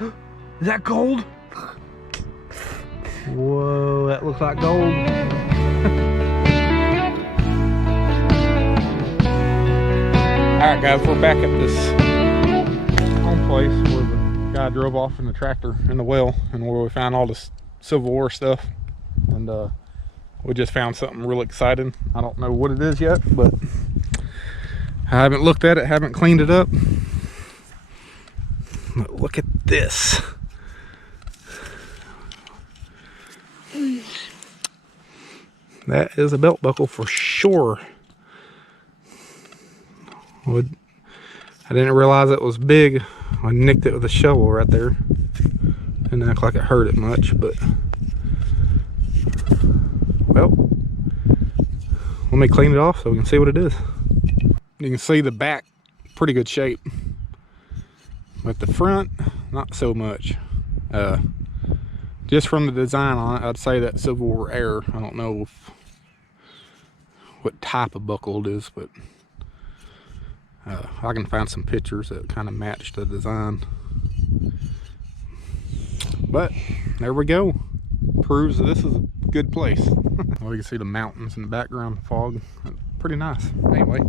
Is that gold? Whoa, that looks like gold. Alright guys, we're back at this home place where the guy drove off in the tractor in the well, and where we found all this Civil War stuff. And we just found something really exciting. I don't know what it is yet, but I haven't looked at it, haven't cleaned it up. But look at this. That is a belt buckle for sure. I didn't realize it was big. I nicked it with a shovel right there. Didn't act like it hurt it much, but well, let me clean it off so we can see what it is. You can see the back, pretty good shape, but the front, not so much. Just from the design on it, I'd say that CivilWar Air. I don't know what type of buckle it is, but I can find some pictures that kind of match the design. But there we go. Proves that this is a good place. Well, you can see the mountains in the background, fog. Pretty nice. Anyway,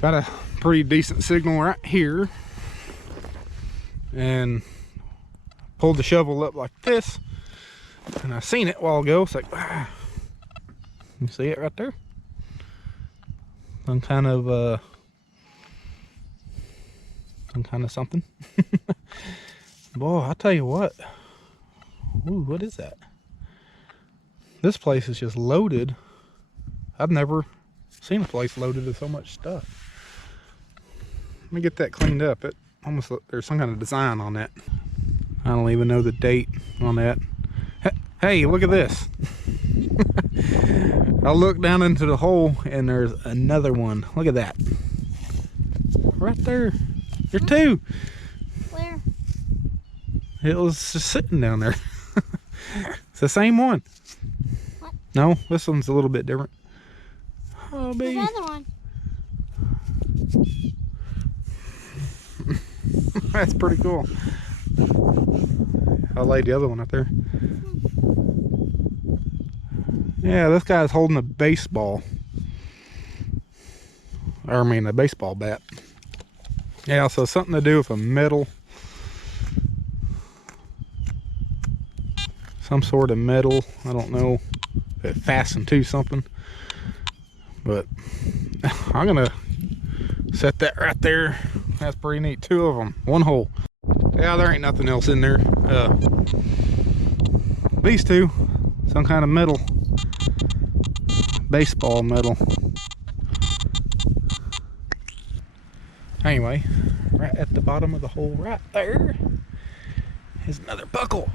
got a pretty decent signal right here, and pulled the shovel up like this, and I seen it a while ago. It's like, ah. You see it right there? Some kind of something. Boy, I'll tell you what. Ooh, what is that? This place is just loaded. I've never seen a place loaded with so much stuff. Let me get that cleaned up. It almost there's some kind of design on that. I don't even know the date on that. Hey, look at this. I look down into the hole and there's another one. Look at that. Right there. There's two. Where? It was just sitting down there. It's the same one. What? No, this one's a little bit different. Oh, baby. There's another one. That's pretty cool. I laid the other one up there. Yeah, this guy's holding a baseball. I mean, a baseball bat. Yeah, so something to do with a metal. Some sort of metal. I don't know if it fastened to something. But I'm gonna set that right there. That's pretty neat. Two of them, one hole. Yeah, there ain't nothing else in there. These two, some kind of metal. Baseball metal. Anyway, right at the bottom of the hole right there is another buckle.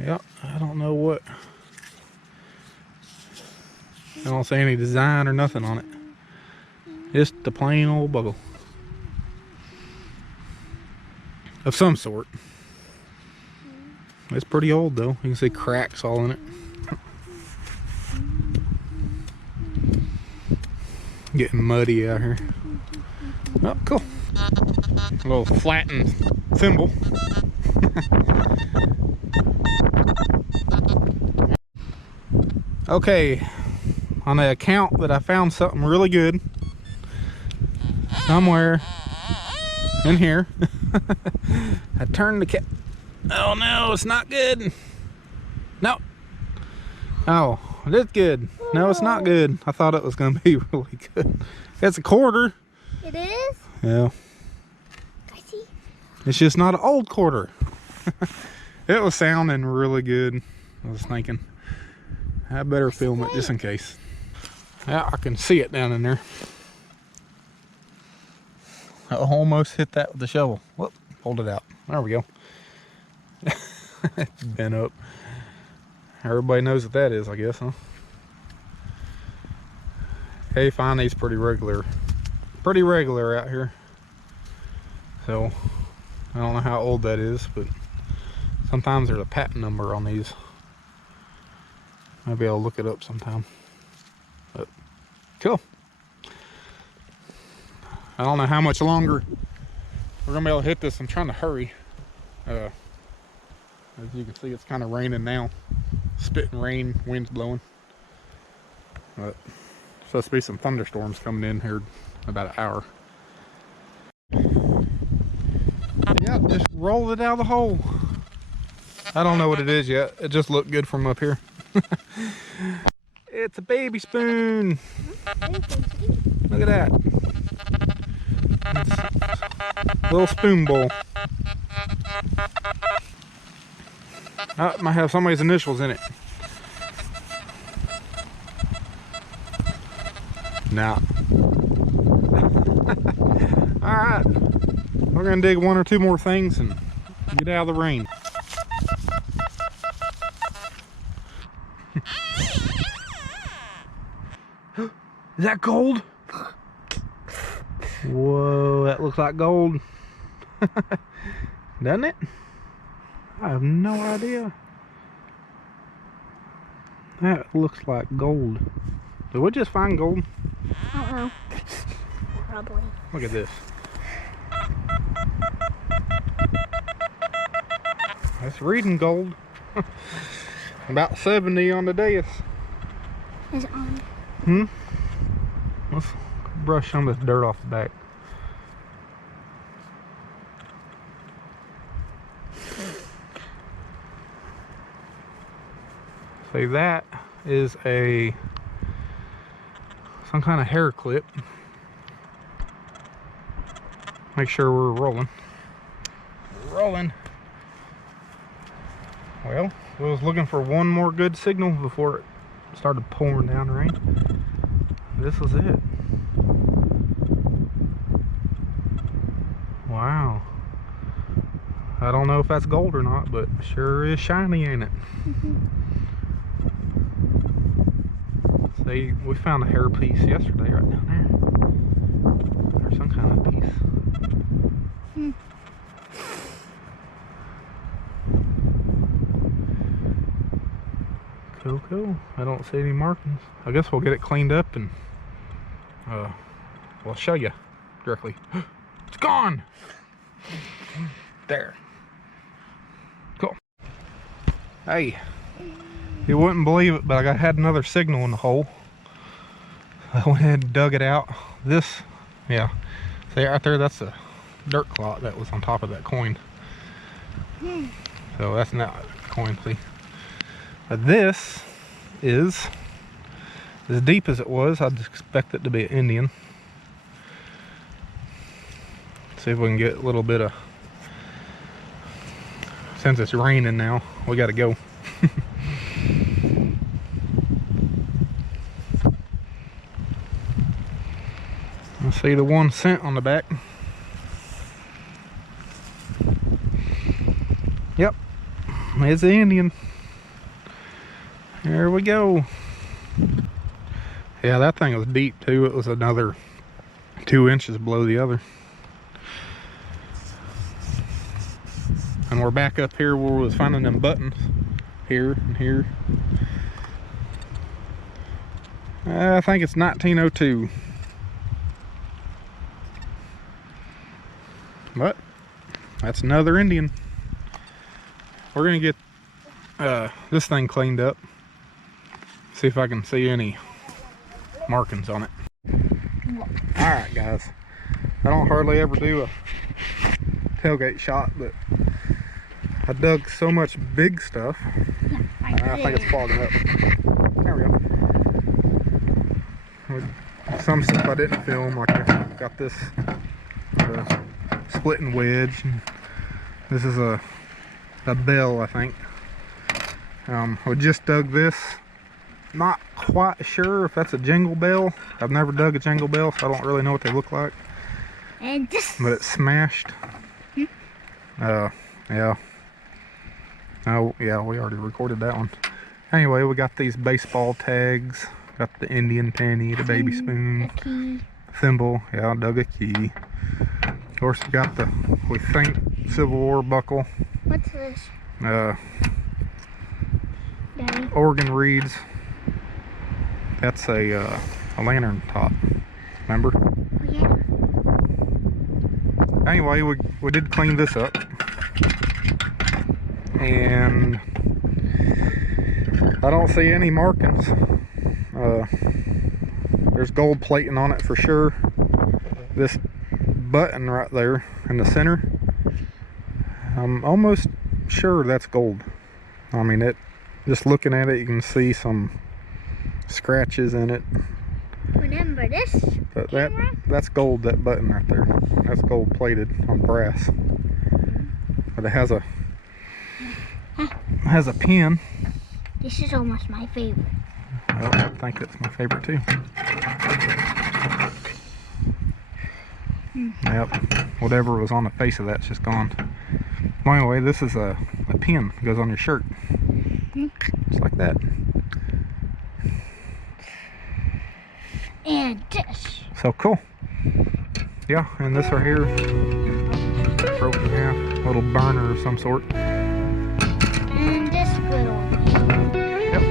Yep, I don't know what. I don't see any design or nothing on it. Just the plain old buckle. Of some sort. It's pretty old though. You can see cracks all in it. Getting muddy out here. Oh, cool. A little flattened thimble. Okay, on the account that I found something really good somewhere in here. I turned the cat. Oh no, it's not good. No. Oh, it is good. No, it's not good. I thought it was gonna be really good. It's a quarter. It is? Yeah. I see. It's just not an old quarter. It was sounding really good. I was thinking I better film it just in case. Yeah, I can see it down in there. I almost hit that with the shovel. Whoop, pulled it out. There we go. It's bent up. Everybody knows what that is, I guess, huh? Hey, find these pretty regular out here. So I don't know how old that is, but sometimes there's a patent number on these. Maybe I'll look it up sometime. But cool. I don't know how much longer we're gonna be able to hit this. I'm trying to hurry. As you can see, it's kind of raining now. Spitting rain, wind's blowing. But supposed to be some thunderstorms coming in here in about an hour. Yep, just rolled it out of the hole. I don't know what it is yet. It just looked good from up here. It's a baby spoon. Look at that. It's a little spoon bowl. It might have somebody's initials in it. Nah. Alright. We're gonna dig one or two more things and get out of the rain. Is that gold? Whoa, that looks like gold. Doesn't it? I have no idea. That looks like gold. Did we just find gold? I don't know. Probably. Look at this. That's reading gold. About 70 on the dais. Is it on? Hmm? Let's brush some of this dirt off the back. See, that is some kind of hair clip. Make sure we're rolling. We're rolling. Well, we was looking for one more good signal before it started pouring down rain. This was it. Wow. I don't know if that's gold or not, but sure is shiny, ain't it? See, we found a hair piece yesterday right down there. Or some kind of piece. Cool, cool. I don't see any markings. I guess we'll get it cleaned up and we'll show you directly. It's gone! There. Cool. Hey, you wouldn't believe it, but I had another signal in the hole. I went ahead and dug it out. This, yeah. See right there, that's a dirt clot that was on top of that coin. So that's not a coin, see? But this is as deep as it was. I'd expect it to be an Indian. See if we can get a little bit of, since it's raining now, we gotta go. I see the 1 cent on the back. Yep, it's the Indian. There we go. Yeah, that thing was deep too. It was another 2 inches below the other. And we're back up here where we was finding them buttons. Here and here. I think it's 1902. But that's another Indian. We're gonna get this thing cleaned up. See if I can see any markings on it. Alright guys, I don't hardly ever do a tailgate shot, but I dug so much big stuff. I think it's fogging up. There we go. Some stuff I didn't film, like I got this splitting wedge. And this is a bell, I think. We just dug this. Not quite sure if that's a jingle bell. I've never dug a jingle bell, so I don't really know what they look like. And this. But it's smashed. Yeah. Oh, yeah, we already recorded that one. Anyway, we got these baseball tags. Got the Indian penny, the baby spoon, thimble. Yeah, I dug a key. Of course, we got the, we think, CivilWar buckle. What's this? Organ reeds. That's a lantern top. Remember? Oh, yeah. Anyway, we did clean this up. And I don't see any markings. There's gold plating on it for sure. This button right there in the center, I'm almost sure that's gold. I mean, just looking at it, you can see some scratches in it. Remember this? But that's gold, that button right there. That's gold plated on brass. But it has a pin. This is almost my favorite. Well, I think that's my favorite too. Yep, whatever was on the face of that's just gone. Well, anyway, this is a pin that goes on your shirt. Just like that. And this. So cool. Yeah, and this right here, broken in half, little burner of some sort. And this little. Yep.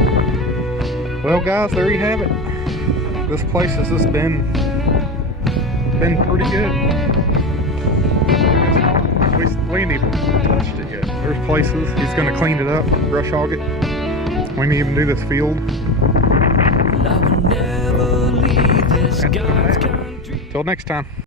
Well, guys, there you have it. This place has just been pretty good. We ain't even touched it yet. There's places he's going to clean it up, brush hog it. We ain't even do this field. Till next time.